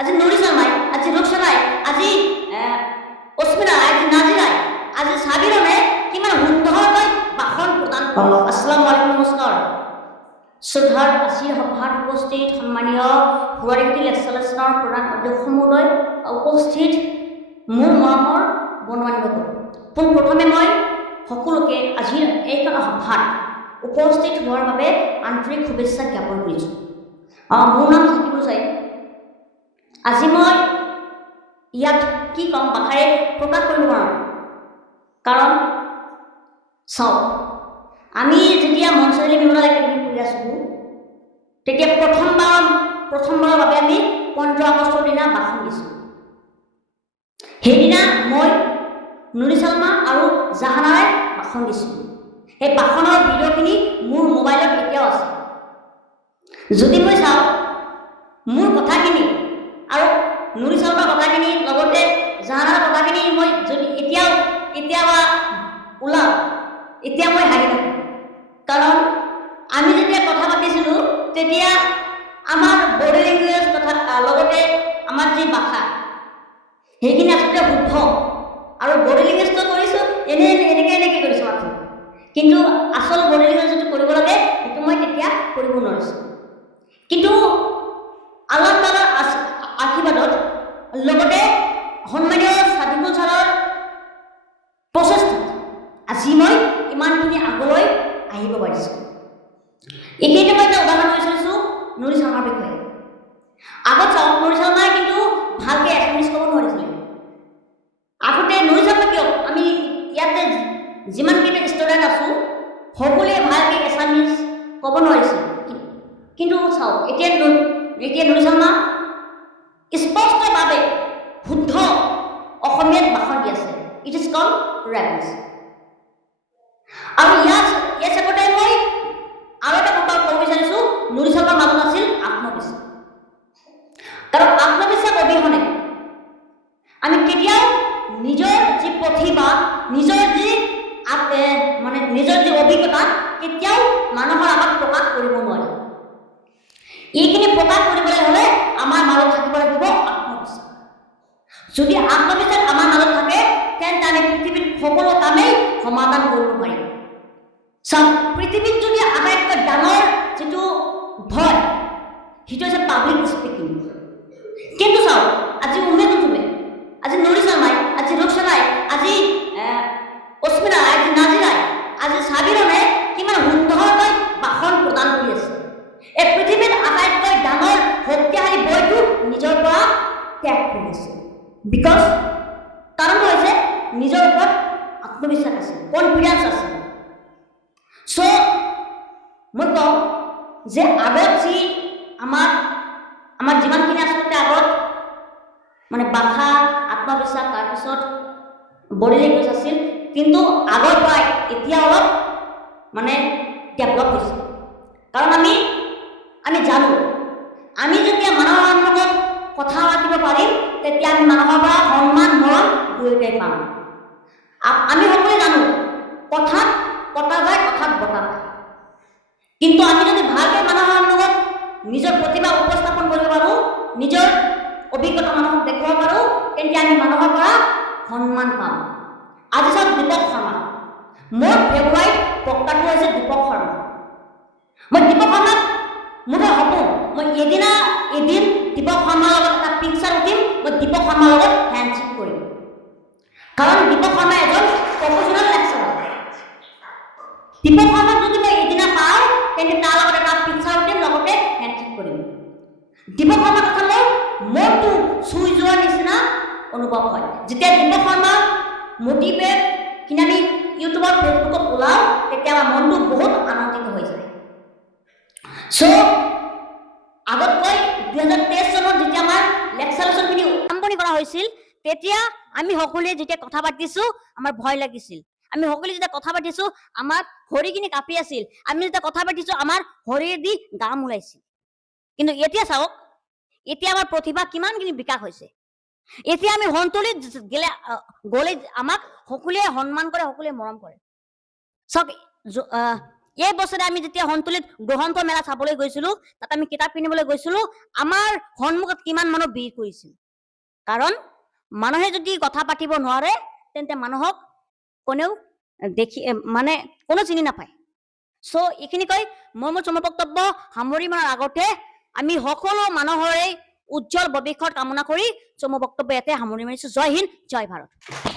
আজি নুৰি শৰ্মাই, আজি ৰুকসানাই, আজি অস্মিনা, আজি নাজিৰাই, আজি সাবিৰনে কিমান সুন্দৰকৈ ভাষণ প্ৰদান কৰিলে। আসসালামু আলাইকুম, নমস্কাৰ। শ্ৰদ্ধাৰ আজিৰ সভাত উপস্থিত সন্মানীয় হুৱাৰিটি লেকচাৰেশ্যনৰ প্ৰধান অধ্যক্ষ মহোদয়, উপস্থিত মোৰ মৰমৰ বন্ধু-বান্ধৱীসকল, পোনপ্ৰথমে মই সকলোকে আজিৰ এইখন সভাত উপস্থিত হোৱাৰ বাবে আন্তৰিক শুভেচ্ছা জ্ঞাপন কৰিছোঁ। মোৰ নাম সাকিবুল ছাইদ। আজি মই ইয়াত কি ক'ম ভাষাৰে প্ৰকাশ কৰিব নোৱাৰোঁ, কাৰণ চাওক, আমি যেতিয়া মঞ্চলী মেমৰিয়েল একাডেমি পঢ়ি আছিলোঁ, তেতিয়া প্ৰথমবাৰৰ বাবে আমি 15 আগষ্টৰ দিনা ভাষণ দিছিলোঁ। সেইদিনা মই নুৰি শৰ্মা আৰু জাহানাৰাই ভাষণ দিছিলোঁ। সেই ভাষণৰ ভিডিঅ'খিনি মোৰ মোবাইলত এতিয়াও আছে। যদি মই চাওঁ, মোৰ কথাখিনি আৰু নুৰি শৰ্মাৰ কথাখিনি লগতে জাহানাৰাৰ কথাখিনি মই যদি কেতিয়াবা ওলাওঁ, এতিয়া মই হাঁহি থাকোঁ, কাৰণ আমি যেতিয়া কথা পাতিছিলোঁ তেতিয়া আমাৰ বডি লেংগুৱেজ তথা লগতে আমাৰ যি ভাষা সেইখিনি আচলতে শুদ্ধ, আৰু বডি লেংগুৱেজটো কৰিছোঁ এনেকৈ কৰিছোঁ মাথো, কিন্তু আচল বডি লেংগুৱেজ যিটো কৰিব লাগে সেইটো মই তেতিয়া কৰিব নোৱাৰিছোঁ। কিন্তু আল্লাহ তাআলাৰ আশীৰ্বাদত লগতে সন্মানীয় সাদিকুল ছাৰৰ প্ৰচেষ্টাত আজি মই ইমানখিনি আগলৈ আহিব পাৰিছোঁ। এইখিনি মই এটা উদাহৰণ কৈছোঁ নুৰি শৰ্মাৰ বিষয়ে। আগত চাওক, নুৰি শৰ্মাই কিন্তু ভালকৈ এছামিজ ক'ব নোৱাৰিছিলে। আগতে নুৰি শৰ্মা কিয়, আমি ইয়াতে যিমানকেইটা ষ্টুডেণ্ট আছোঁ সকলোৱে ভালকৈ এছামিজ ক'ব নোৱাৰিছিল, কিন্তু চাওক এতিয়া নুৰি শৰ্মা স্পষ্টভাৱে শুদ্ধ অসমীয়াত ভাষণ দি আছে। It is called ravens. আৰু ইয়াৰ চাপতে মই আৰু এটা কথা ক'ব বিচাৰিছোঁ, নুৰি শৰ্মাৰ মাজত আছিল আত্মবিশ্বাস। কাৰণ আত্মবিশ্বাস অবিহনে আমি কেতিয়াও নিজৰ যি প্ৰতিভা, নিজৰ যি অভিজ্ঞতা কেতিয়াও মানুহৰ আগত প্ৰকাশ কৰিব নোৱাৰে। এইখিনি প্ৰকাশ কৰিবলৈ হ'লে আমাৰ মাজত থাকিব লাগিব আত্মবিশ্বাস। যদি আত্মবিশ্বাস আমাৰ মাজত থাকে, তেন্তে আমি পৃথিৱীৰ সকলো কামেই সমাধান কৰিব পাৰিম। চাওক, পৃথিৱীত যদি আটাইতকৈ ডাঙৰ যিটো ভয় সেইটো হৈছে পাব্লিক স্পিকিং। কিন্তু চাওক, আজি উমেদুমে, আজি নুৰি শৰ্মাই, আজি ৰুকসানাই, আজি অস্মিনা, আজি নাজিৰাই, আজি সাবিৰনে কিমান সুন্দৰকৈ ভাষণ প্ৰদান কৰি আছে। এই পৃথিৱীত আটাইতকৈ ডাঙৰ শক্তিশালী বৈটো নিজৰ পৰা ত্যাগ কৰি আছে। বিকজ কাৰণটো হৈছে নিজৰ ওপৰত আত্মবিশ্বাস আছে, কনফিডেন্স আছে। চ' মই কওঁ যে আগত যি আমাৰ যিমানখিনি আচলতে আগত ভাষা, আত্মবিশ্বাস, তাৰপিছত বডি লেংগুৱেজ আছিল, কিন্তু আগৰ পৰাই এতিয়া অলপ ডেভেলপ হৈছে। কাৰণ আমি জানো, আমি যেতিয়া মানুহৰ লগত কথা পাতিব পাৰিম, তেতিয়া আমি মানুহৰ পৰা সন্মান, মৰম দুয়োটাই পাম। আমি সকলোৱে জানো, কথাত পতা যায়, কথাত বতা যায়। কিন্তু আমি যদি ভালকৈ মানুহৰ লগত নিজৰ প্ৰতিভা উপস্থাপন কৰিব পাৰোঁ, নিজৰ অভিজ্ঞতা মানুহক দেখুৱাব পাৰোঁ, তেন্তে আমি মানুহৰ পৰা সন্মান পাম। আজি চাওক, দীপক শৰ্মা, মোৰ ফেভৰাইট বক্তাটো হৈছে দীপক শৰ্মা। মই দীপক শৰ্মাক মোৰ সপোন, মই এদিন দীপক শৰ্মাৰ লগত এটা পিকচাৰ উঠিম, মই দীপক শৰ্মাৰ লগত হেণ্ডশ্বেক কৰিম। কাৰণ দীপক শৰ্মা এজন প্ৰফেশ্যনেল লেকচাৰাৰ। দীপক শৰ্মাক যদি মই এদিনা পাওঁ, তেন্তে তাৰ লগত এটা পিকচাৰ উঠিম, লগতে হেণ্ডশ্বেক কৰিম। দীপক শৰ্মাৰ কথা মোৰ মনটো চুই যোৱাৰ নিচিনা অনুভৱ হয়। যেতিয়া দীপক শৰ্মা মটিভেট কিনে আমি ইউটিউবত, ফেচবুকত ওলাওঁ, তেতিয়া আমাৰ মনটো বহুত আনন্দিত হৈ যায়। চ' আগতকৈ 2023 চনত যেতিয়া আমাৰ লেকচাৰেশ্যনখিনি আৰম্ভণি কৰা হৈছিল, তেতিয়া আমি সকলোৱে যেতিয়া কথা পাতিছোঁ, আমাৰ ভয় লাগিছিল। আমি সকলোৱে যেতিয়া কথা পাতিছোঁ, আমাৰ ভৰিখিনি কাঁপি আছিল। আমি যেতিয়া কথা পাতিছোঁ, আমাৰ ভৰিয়েদি ঘাম ওলাইছিল। কিন্তু এতিয়া চাওক, এতিয়া আমাৰ প্ৰতিভা কিমানখিনি বিকাশ হৈছে। এতিয়া আমি সন্তলিত গ'লে আমাক সকলোৱে সন্মান কৰে, সকলোৱে মৰম কৰে। চাওক, এই বছৰে আমি যেতিয়া সন্তুলিত গ্ৰন্থ মেলা চাবলৈ গৈছিলো, তাত আমি কিতাপ কিনিবলৈ গৈছিলো, আমাৰ সন্মুখত কিমান মানুহ ভিৰ কৰিছিল। কাৰণ মানুহে যদি কথা পাতিব নোৱাৰে তেন্তে মানুহক কোনেও মানে কোনো চিনি নাপায়। চ' এইখিনি কৈ মই মোৰ চমু বক্তব্য সামৰি মৰাৰ আগতে আমি সকলো মানুহৰে উজ্জ্বল ভৱিষ্যত কামনা কৰি চমু বক্তব্য ইয়াতে সামৰি মাৰিছো। জয় হিন্দ, জয় ভাৰত।